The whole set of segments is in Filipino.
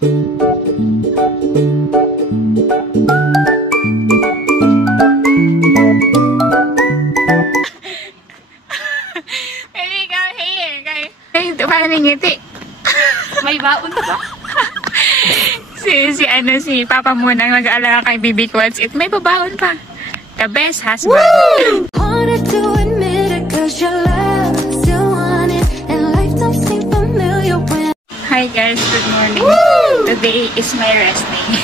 Baby, come here. Ay, paano ngiti? May baon ba? Si Papa muna mag-aalaga kay Baby Quads. May babaon pa. The best husband. Wanted to admit it 'cause your love still want it and life don't seem familiar when. Hi guys, good morning. Today is my rest day.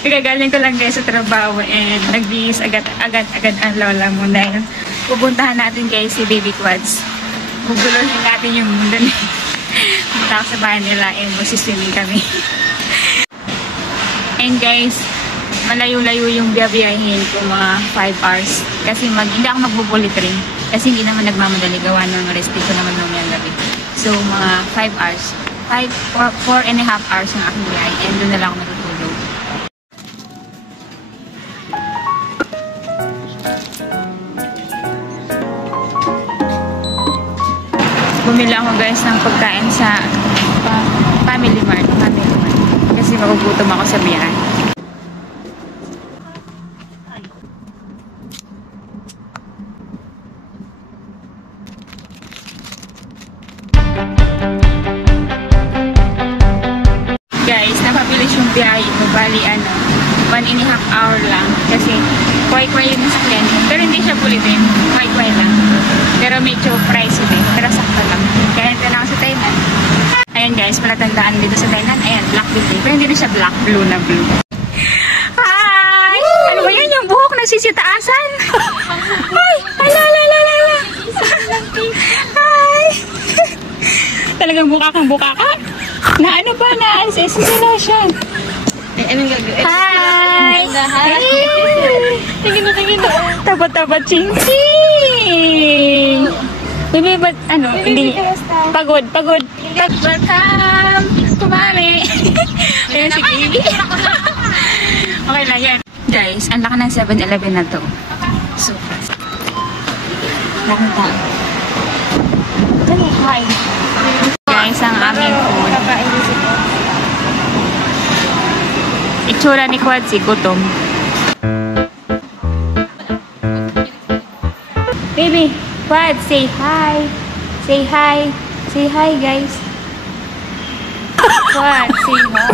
Kagagaling ko lang guys sa trabaho and nagbihis agad ang lola mo dahil pupuntahan natin guys si Baby Quads. Guguluhin natin yung mundo niya. Punta sa bahay nila and magsiswimming kami. And guys, malayo-layo yung biyabiyahin ko mga 5 hours. Kasi hindi ako magbubulit rin. Kasi hindi naman nagmamadali gawa ng rest day ko naman mamayang gabi. So mga 5 hours. 4.5 hours ang aking biyahe and doon na lang ako matutulog. Bumili ako guys ng pagkain sa Family Mart. Kasi magugutom ako sa biyahe. Guys, napabilis yung biyahe ko. Bali 1.5 hour lang. Kasi kway-kway yung nasakyan. Pero hindi siya bulitin. Kway-kway lang. Pero medyo pricey din. Pero sakto lang. Kaya ito na ako sa Thailand. Ayan guys, palatandaan dito sa Thailand. Ayan, black building. Pero hindi na siya black, blue na blue. Hi! Ano ba yan? Yung buhok nagsisitaasan? Ay! Ala! Hi! Talagang buka ka? Na ano ba? Na installation. Anong gagawin? Hi! Hi! Tingin na. Tabat-tabat, ching-ching! Baby, ba't hindi? Pagod. Welcome! Kumari! Ayan si Baby. Okay lang yan. Guys, ang laki ng 7-Eleven na to. Super. Lakang tao. Hi! Guys, ang aming food. Itsura ni Quad si gutom. Baby, Quad, say hi. Say hi. Say hi, guys. Quad, say hi.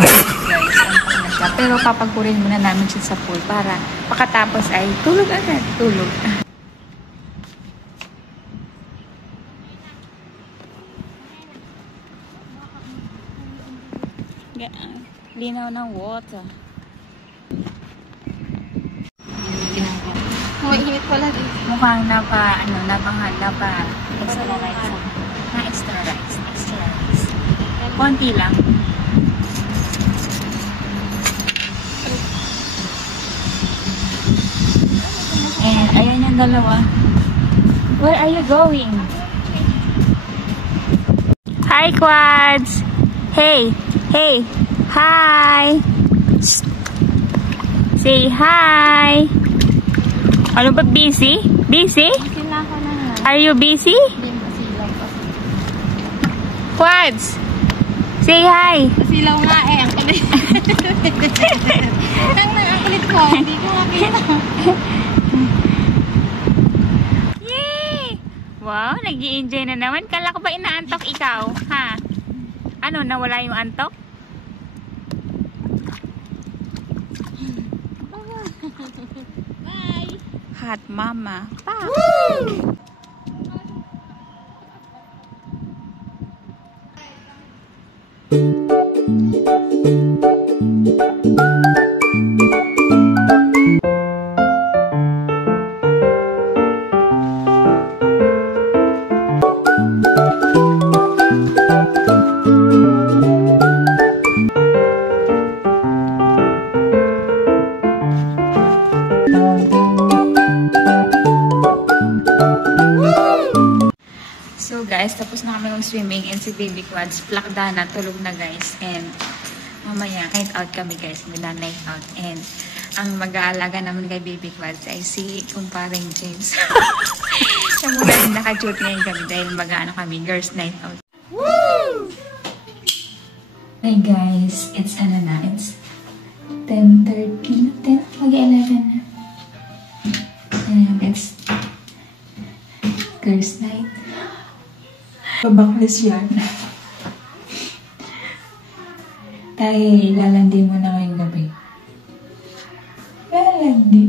Guys, ano siya. Pero papagurin muna namin siya sa pool para pagkatapos ay tulog agad. Tulog. Linaw ng water. Mainit pala din. Mukhang extra rice. Konti lang. And ayan yung dalawa. Where are you going? Hi, Quads! Hey! Hi! Say hi! Ano ba? Busy? Are you busy? Quads! Say hi! Silaw nga ang kulit. Ang kulit ko, hindi ko makita. Yay! Wow, nag-i-enjoy na naman. Kala ko ba inaantok ikaw? Ha? Ano, nawala yung antok? Bye! Hot mama. Pa! So guys, tapos na kami mag-swimming and si Baby Quads plakda na, tulog na guys. And mamaya night out kami guys, night out. And ang mag-aalaga naman kay Baby Quads ay si kumparing James. Siya muna din naka-shoot ngayon kami dahil mag-aano kami, girls night out. Woo! Hey guys, it's ano na, it's 10:30 na, 10, mag-11 na. And it's girls' night. Babaklis yan. Tayo, lalandi mo na ngayong gabi. Lalandi.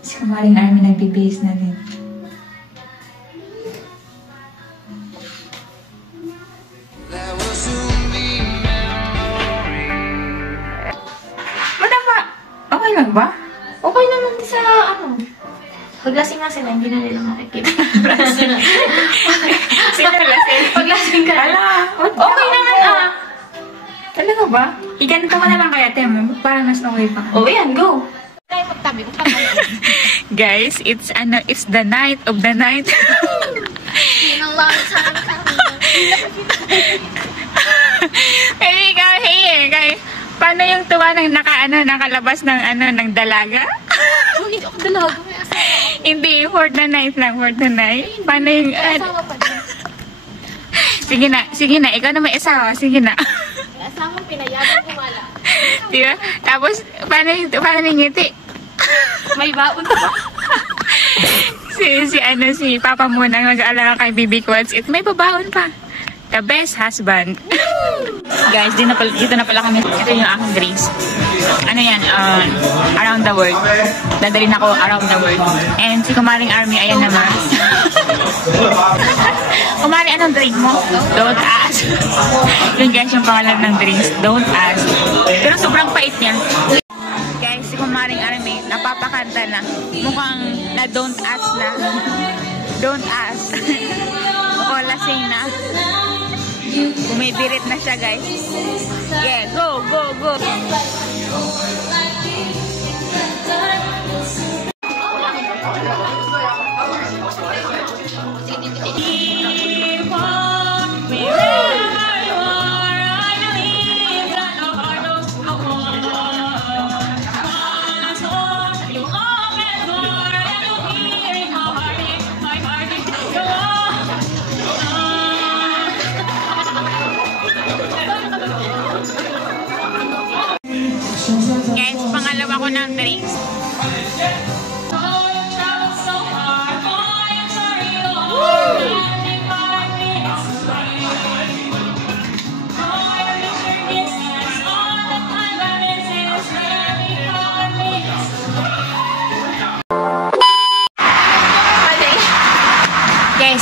Si Kumaring Army nagbibihis na din. Okay lang ba? Okay naman sa ano. Paglasing nga sila, hindi na nila makikita. Sino lasing? Paglasing ka. Ala, Okay naman ah. Talaga ba? Iganito ko na lang kaya, Temo. Para mas okay pa. Oh, yan, go. Tayo magtabi ko. Guys, it's the night of the night. Yun ang long time Hey, ikaw, hey, paano yung tuwa ng nakalabas ng ng dalaga? Hindi ako dalaga. Hindi, for the night lang, for the night. Paano yung... Asawa pa din. sige na, ikaw na may asawa, sige na. Asawa, pinayagan ko wala. Diba? Tapos, paano yung ngiti? May baon ka ba? si Papa muna ang mag-aalaga kay Bibi Quads. May babaon pa. The best husband. Guys, dito na pala kami. Ito yung aking drinks. Ano yan? Around the world. Dadalhin ako around the world. And si Kumaring Army, ayan naman. Kumaring, anong drink mo? Don't ask. Yun guys, yung pangalan ng drinks. Don't ask. Pero sobrang pait niya. Guys, si Kumaring Army, napapakanta na. Mukhang na don't ask na. Don't ask. Mukhang lasing na. Bumibirit na siya, guys. Yeah, go, go, go. Guys, pangalawa ko ng drinks. Guys,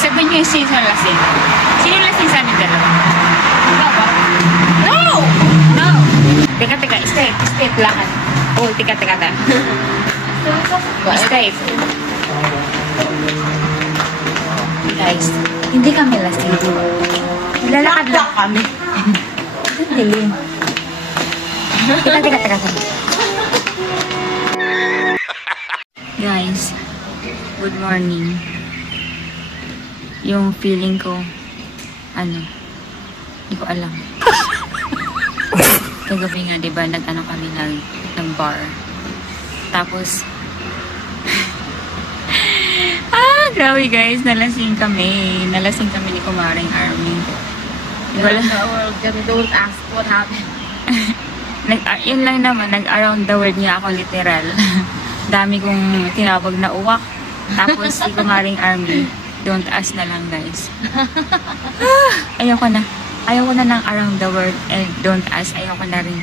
sabihin nyo yung sino lasing. Sino lasing sa amin dalawa? No! No! Teka, straight lakad. Oh, teka. Straight. Guys, hindi kami lasing. Lalakad lang kami. Dilim. Teka. Guys, good morning. Yung feeling ko, hindi ko alam. Kagabi nga, diba, kami nag-bar. Tapos, grabe guys, nalasing kami. Nalasing kami ni Kumaring Army. Don't ask what happened. Yun lang naman, nag-around the world niya ako literal. Dami kong tinawag na uwak. Tapos, si Kumaring Army, don't ask na lang guys. Ayoko na ng around the world and don't ask. Ayoko na rin.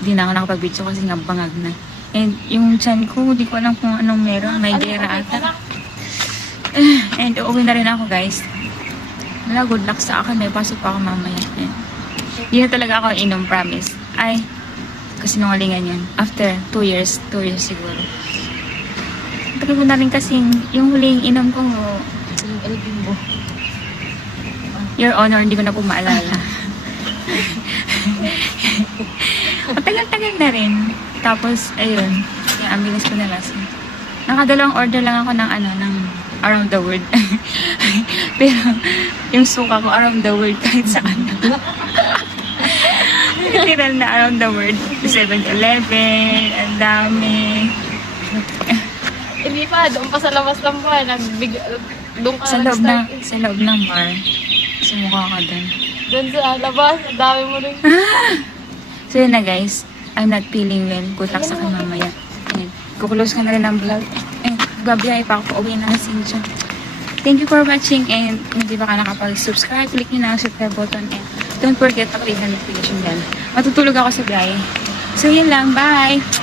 Hindi na ako nakapag-video kasi nga bangag na. And yung chan ko, di ko alam kung anong meron. May gera ata. And uuwi na rin ako guys. Wala, good luck sa akin. May pasok pa ako mamaya. Hindi na talaga ako inom, promise. Ay, kasi nungalingan yun. After 2 years siguro. Tagal ko na rin kasi yung huling inom ko. El Bimbo. Your Honor, hindi ko na po maalala. Matagal-tagal na rin. Tapos, ayun. Kaya ang bilis ko na last. Nakadalawang order lang ako ng ng around the world. Pero, yung suka ko around the world kahit saan. Literal na around the world. 7-Eleven, ang dami. Hindi pa, doon pa sa labas lang pa. Doon ka Sa loob ng, nag-start. sa loob ng bar. Sumukha ka dun. Doon sa labas, ang dami mo rin. So yun na guys, I'm not feeling well. Good luck sa akin mamaya. And kukulose ka na rin ng vlog. And babiyahe pa ako, uwi na kasi dyan. Thank you for watching, and kung hindi pa ka nakapag-subscribe, click nyo na ang subscribe button, and don't forget to click the notification bell. Matutulog ako sa biyahe. So yun lang, bye!